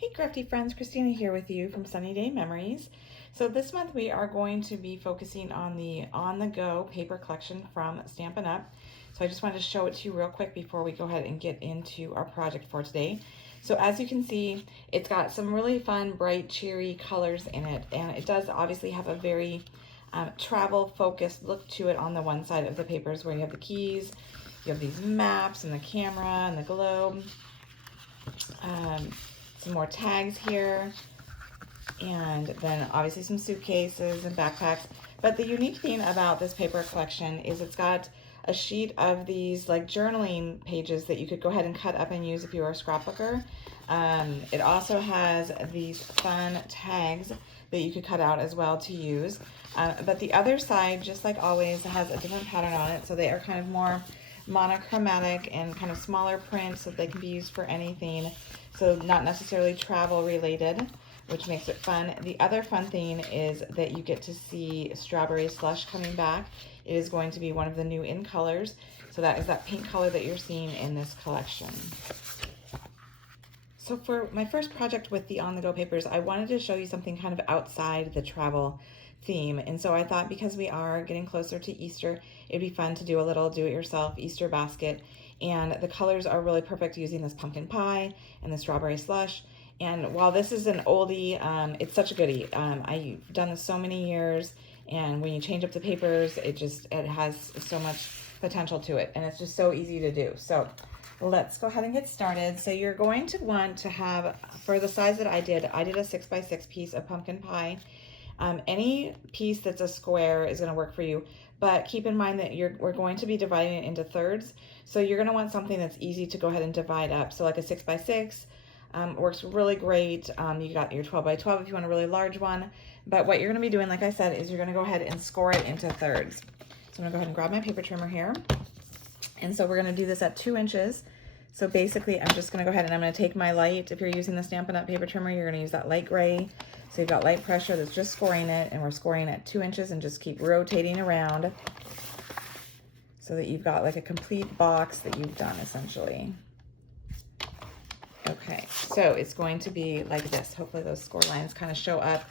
Hey crafty friends, Christina here with you from Sunny Day Memories. So this month we are going to be focusing on the on-the-go paper collection from Stampin' Up. So I just wanted to show it to you real quick before we go ahead and get into our project for today. So as you can see, it's got some really fun, bright, cheery colors in it, and it does obviously have a very travel-focused look to it on the one side of the papers where you have the keys, you have these maps and the camera and the globe. Some more tags here, and then obviously some suitcases and backpacks. But the unique thing about this paper collection is it's got a sheet of these like journaling pages that you could go ahead and cut up and use if you were a scrapbooker. It also has these fun tags that you could cut out as well to use. But the other side, just like always, has a different pattern on it. So they are kind of more monochromatic and kind of smaller print so they can be used for anything. So not necessarily travel related, which makes it fun. The other fun thing is that you get to see Strawberry Slush coming back. It is going to be one of the new in colors. So that is that pink color that you're seeing in this collection. So for my first project with the on-the-go papers, I wanted to show you something kind of outside the travel theme. And so I thought because we are getting closer to Easter, it'd be fun to do a little do-it-yourself Easter basket. And the colors are really perfect using this pumpkin pie and the strawberry slush. And while this is an oldie, it's such a goodie. I've done this so many years, and when you change up the papers, it has so much potential to it, and it's just so easy to do. So let's go ahead and get started. So you're going to want to have, for the size that I did a 6x6 piece of pumpkin pie. Any piece that's a square is going to work for you, but keep in mind that we're going to be dividing it into thirds. So you're going to want something that's easy to go ahead and divide up. So like a 6x6 works really great. You got your 12x12 if you want a really large one. But what you're going to be doing, like I said, is you're going to go ahead and score it into thirds. So I'm going to go ahead and grab my paper trimmer here. And so we're going to do this at 2 inches. So basically, I'm just going to go ahead and I'm going to take my light. If you're using the Stampin' Up paper trimmer, you're going to use that light gray. So you've got light pressure that's just scoring it, and we're scoring at 2 inches, and just keep rotating around so that you've got like a complete box that you've done essentially. Okay, so it's going to be like this. Hopefully those score lines kind of show up.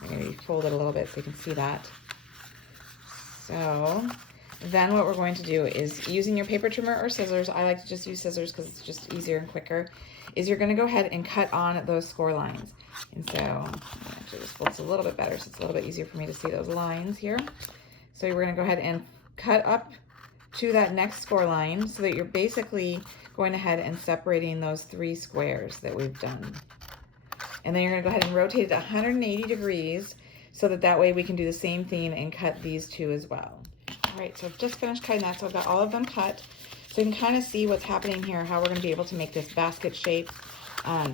I'm going to fold it a little bit so you can see that. So then what we're going to do is, using your paper trimmer or scissors, I like to just use scissors because it's just easier and quicker, is you're going to go ahead and cut on those score lines. And so actually this folds a little bit better, so it's a little bit easier for me to see those lines here. So we're going to go ahead and cut up to that next score line so that you're basically going ahead and separating those 3 squares that we've done. And then you're going to go ahead and rotate it 180 degrees so that way we can do the same thing and cut these 2 as well. All right, so I've just finished cutting that, so I've got all of them cut. So you can kind of see what's happening here, how we're going to be able to make this basket shape.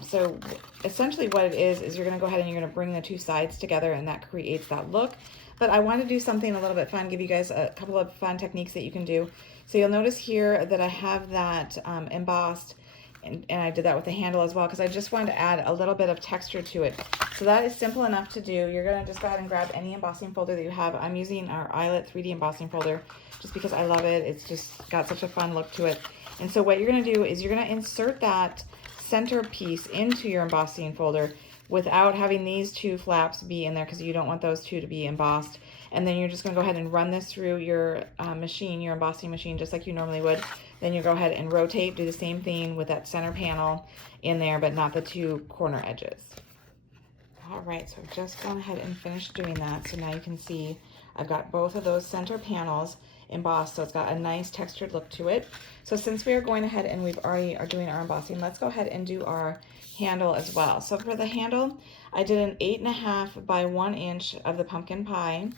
So essentially what it is you're going to go ahead and you're going to bring the 2 sides together, and that creates that look. But I want to do something a little bit fun, give you guys a couple of fun techniques that you can do. So you'll notice here that I have that embossed, and I did that with the handle as well because I just wanted to add a little bit of texture to it. So that is simple enough to do. You're going to just go ahead and grab any embossing folder that you have. I'm using our Eyelet 3D embossing folder just because I love it. It's just got such a fun look to it. And so what you're going to do is you're going to insert that center piece into your embossing folder without having these 2 flaps be in there because you don't want those 2 to be embossed. And then you're just going to go ahead and run this through your machine, your embossing machine, just like you normally would. Then you go ahead and rotate, do the same thing with that center panel in there, but not the 2 corner edges. All right, so I've just gone ahead and finished doing that. So now you can see I've got both of those center panels embossed, so it's got a nice textured look to it. So since we are going ahead and we've already are doing our embossing, let's go ahead and do our handle as well. So for the handle, I did an 8.5 by 1 inch of the pumpkin pie,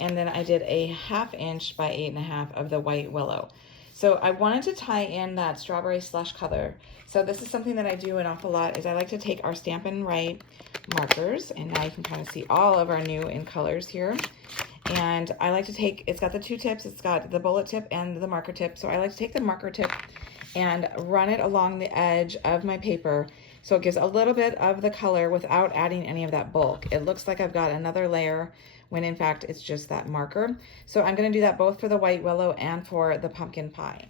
and then I did a 1/2 inch by 8.5 of the white willow. So I wanted to tie in that strawberry slush color. So this is something that I do an awful lot, is I like to take our Stampin' Right markers, and now you can kind of see all of our new in colors here. And I like to take, it's got the 2 tips, it's got the bullet tip and the marker tip. So I like to take the marker tip and run it along the edge of my paper so it gives a little bit of the color without adding any of that bulk. It looks like I've got another layer when in fact it's just that marker. So I'm going to do that both for the white willow and for the pumpkin pie.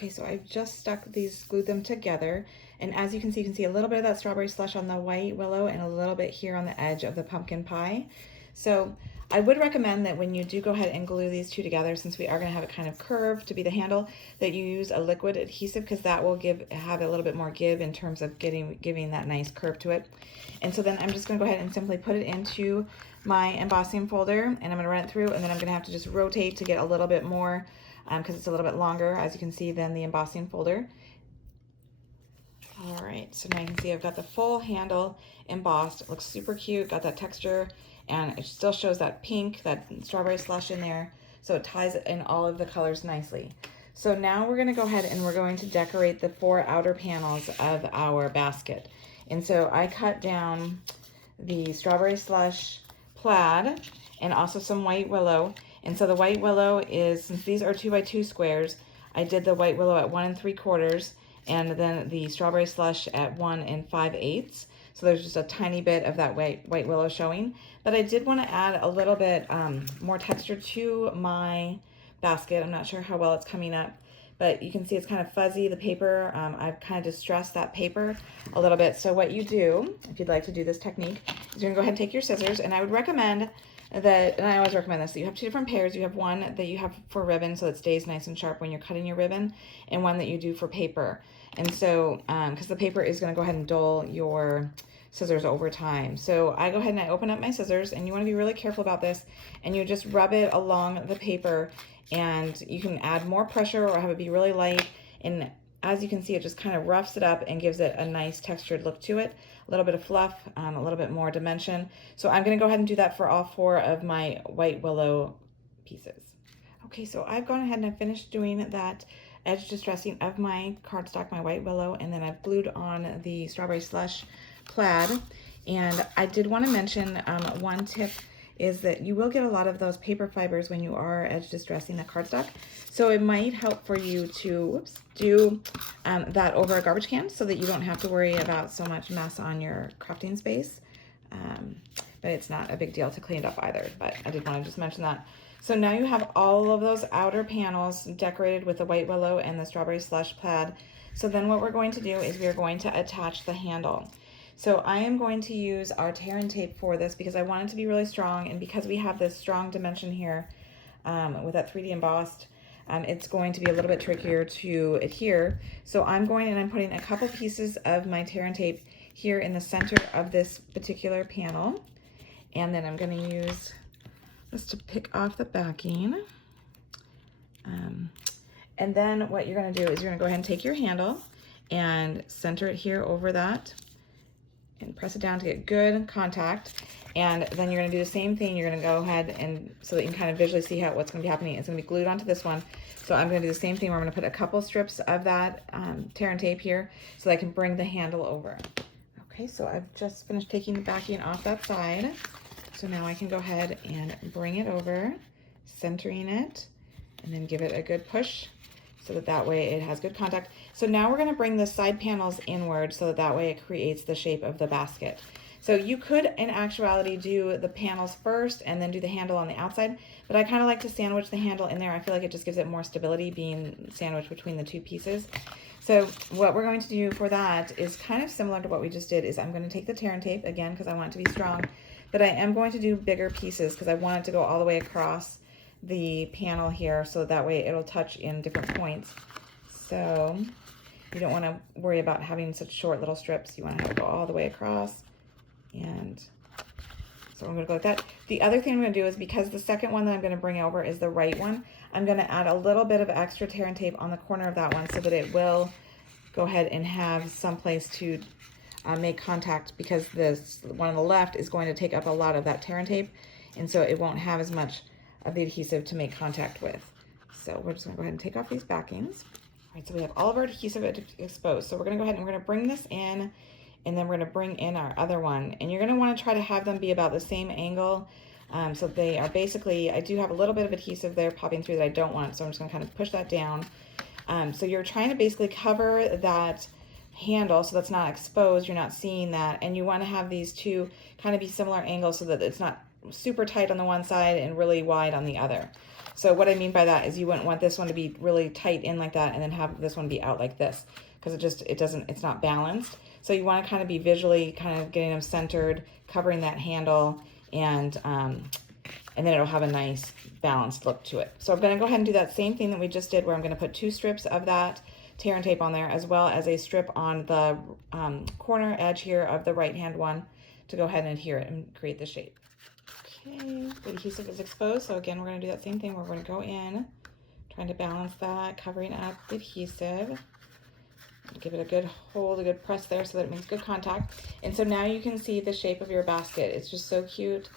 Okay, so I've just stuck these, glued them together. And as you can see a little bit of that strawberry slush on the white willow and a little bit here on the edge of the pumpkin pie. So I would recommend that when you do go ahead and glue these two together, since we are going to have it kind of curved to be the handle, that you use a liquid adhesive, because that will have a little bit more give in terms of giving that nice curve to it. And so then I'm just going to go ahead and simply put it into my embossing folder, and I'm going to run it through, and then I'm going to have to just rotate to get a little bit more, because it's a little bit longer, as you can see, than the embossing folder. All right, so now you can see I've got the full handle embossed. It looks super cute, got that texture, and it still shows that pink, that strawberry slush in there, so it ties in all of the colors nicely. So now we're gonna go ahead and we're going to decorate the 4 outer panels of our basket. And so I cut down the strawberry slush plaid and also some white willow. And so the white willow is, since these are 2 by 2 squares, I did the white willow at 1 3/4 and then the strawberry slush at 1 5/8. So there's just a tiny bit of that white willow showing. But I did want to add a little bit more texture to my basket. I'm not sure how well it's coming up, but you can see it's kind of fuzzy, the paper. I've kind of distressed that paper a little bit. So what you do, if you'd like to do this technique, is you're gonna go ahead and take your scissors, and I would recommend that, and I always recommend this, that you have 2 different pairs. You have one that you have for ribbon, so it stays nice and sharp when you're cutting your ribbon, and one that you do for paper. And so, because the paper is gonna go ahead and dull your scissors over time. So I go ahead and I open up my scissors, and you wanna be really careful about this, and you just rub it along the paper, and you can add more pressure or have it be really light. And as you can see, it just kind of roughs it up and gives it a nice textured look to it. A little bit of fluff, a little bit more dimension. So I'm gonna go ahead and do that for all 4 of my white willow pieces. Okay, so I've gone ahead and I've finished doing that edge distressing of my cardstock, my white willow, and then I've glued on the strawberry slush plaid. And I did want to mention one tip is that you will get a lot of those paper fibers when you are edge distressing the cardstock. So it might help for you to do that over a garbage can, so that you don't have to worry about so much mess on your crafting space. But it's not a big deal to clean it up either, but I did want to just mention that. So now you have all of those outer panels decorated with the white willow and the strawberry slush plaid. So then what we're going to do is we are going to attach the handle. So I am going to use our tear and tape for this, because I want it to be really strong, and because we have this strong dimension here with that 3D embossed, it's going to be a little bit trickier to adhere. So I'm going and I'm putting a couple pieces of my tear and tape here in the center of this particular panel, and then I'm going to use this to pick off the backing. And then what you're going to do is you're going to go ahead and take your handle and center it here over that, and press it down to get good contact. And then you're gonna do the same thing. You're gonna go ahead and, so that you can kind of visually see what's gonna be happening, it's gonna be glued onto this one. So I'm gonna do the same thing where I'm gonna put a couple strips of that tear and tape here so that I can bring the handle over. Okay, so I've just finished taking the backing off that side. So now I can go ahead and bring it over, centering it, and then give it a good push, so that way it has good contact. So now we're gonna bring the side panels inward, so that way it creates the shape of the basket. So you could, in actuality, do the panels first and then do the handle on the outside, but I kind of like to sandwich the handle in there. I feel like it just gives it more stability being sandwiched between the 2 pieces. So what we're going to do for that is kind of similar to what we just did, is I'm gonna take the tear and tape, again, because I want it to be strong, but I am going to do bigger pieces because I want it to go all the way across the panel here, so that way it'll touch in different points. So you don't want to worry about having such short little strips. You want to have it go all the way across. And so I'm going to go like that. The other thing I'm going to do is, because the second one that I'm going to bring over is the right one, I'm going to add a little bit of extra tear and tape on the corner of that one, so that it will go ahead and have some place to make contact, because this one on the left is going to take up a lot of that tear and tape, and so it won't have as much of the adhesive to make contact with. So we're just gonna go ahead and take off these backings. All right, so we have all of our adhesive exposed. So we're gonna go ahead and we're gonna bring this in, and then we're gonna bring in our other one. And you're gonna wanna try to have them be about the same angle. So they are basically, I do have a little bit of adhesive there popping through that I don't want, so I'm just gonna kind of push that down. So you're trying to basically cover that handle so that's not exposed, you're not seeing that, and you wanna have these two kind of be similar angles so that it's not super tight on the one side and really wide on the other. So what I mean by that is you wouldn't want this one to be really tight in like that and then have this one be out like this, because it's not balanced. So you want to kind of be visually kind of getting them centered, covering that handle, and then it'll have a nice balanced look to it. So I'm going to go ahead and do that same thing that we just did, where I'm going to put 2 strips of that tear and tape on there, as well as a strip on the corner edge here of the right hand one to go ahead and adhere it and create the shape. Okay, the adhesive is exposed, so again we're going to do that same thing. We're going to go in, trying to balance that, covering up the adhesive. Give it a good hold, a good press there so that it makes good contact. And so now you can see the shape of your basket. It's just so cute.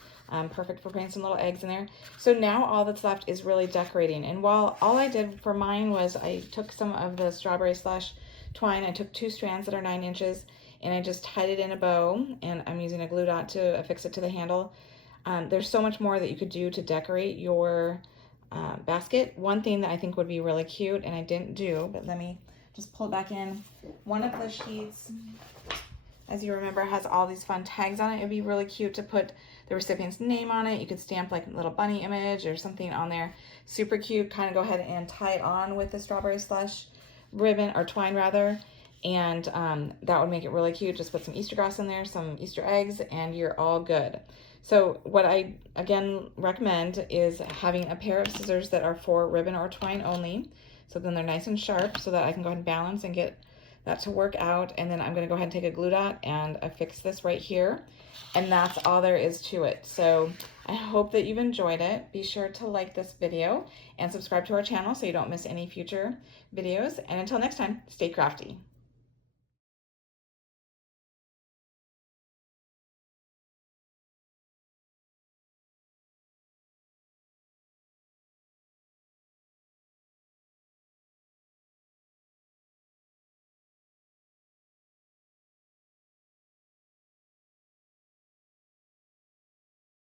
Perfect for putting some little eggs in there. So now all that's left is really decorating. And while all I did for mine was I took some of the strawberry slush twine, I took 2 strands that are 9 inches, and I just tied it in a bow, and I'm using a glue dot to affix it to the handle. There's so much more that you could do to decorate your basket. One thing that I think would be really cute, and I didn't do, but let me just pull it back in. One of the sheets, as you remember, has all these fun tags on it. It'd be really cute to put the recipient's name on it. You could stamp like a little bunny image or something on there. Super cute. Kind of go ahead and tie it on with the strawberry slush ribbon, or twine rather, and that would make it really cute. Just put some Easter grass in there, some Easter eggs, and you're all good. So what I again recommend is having a pair of scissors that are for ribbon or twine only, so then they're nice and sharp, so that I can go ahead and balance and get that to work out. And then I'm going to go ahead and take a glue dot and affix this right here, and that's all there is to it. So I hope that you've enjoyed it. Be sure to like this video and subscribe to our channel so you don't miss any future videos. And until next time, stay crafty.